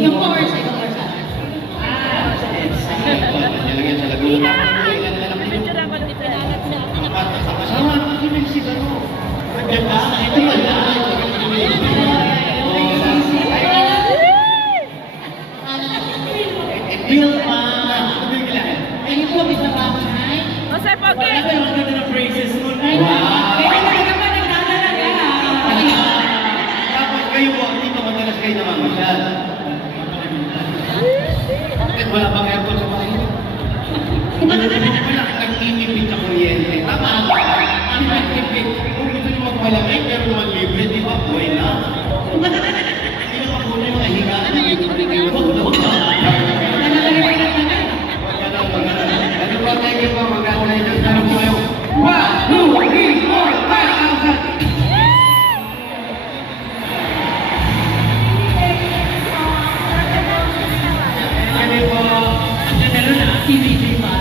Singapore, Singapore sa Nilagyan sa Laguna. Kasama naman si Mexicano. Ganda, ito wala. Bill pa. Ayun po, bisa pa ako na. Jose Pogi! Ang ganda ng phrases mo. Kaya naman nagdadalaga. Tapos kayo po, dito madalas kayo namamasyal. Bakit wala bang aircon sa bahay? Wala kang inipit na kuryente. Tama ako. Inipit. Kung gusto nyo magmalamig, pero naman libre, di ba? Buhay na. Hindi na mapuno yung kahigaan. Huwag na. Ano ba tayo ba magkakala ito? Tanong ko kayo. 1, 2, 3, 4, 5,000! Ang ganda na, TV3 pa.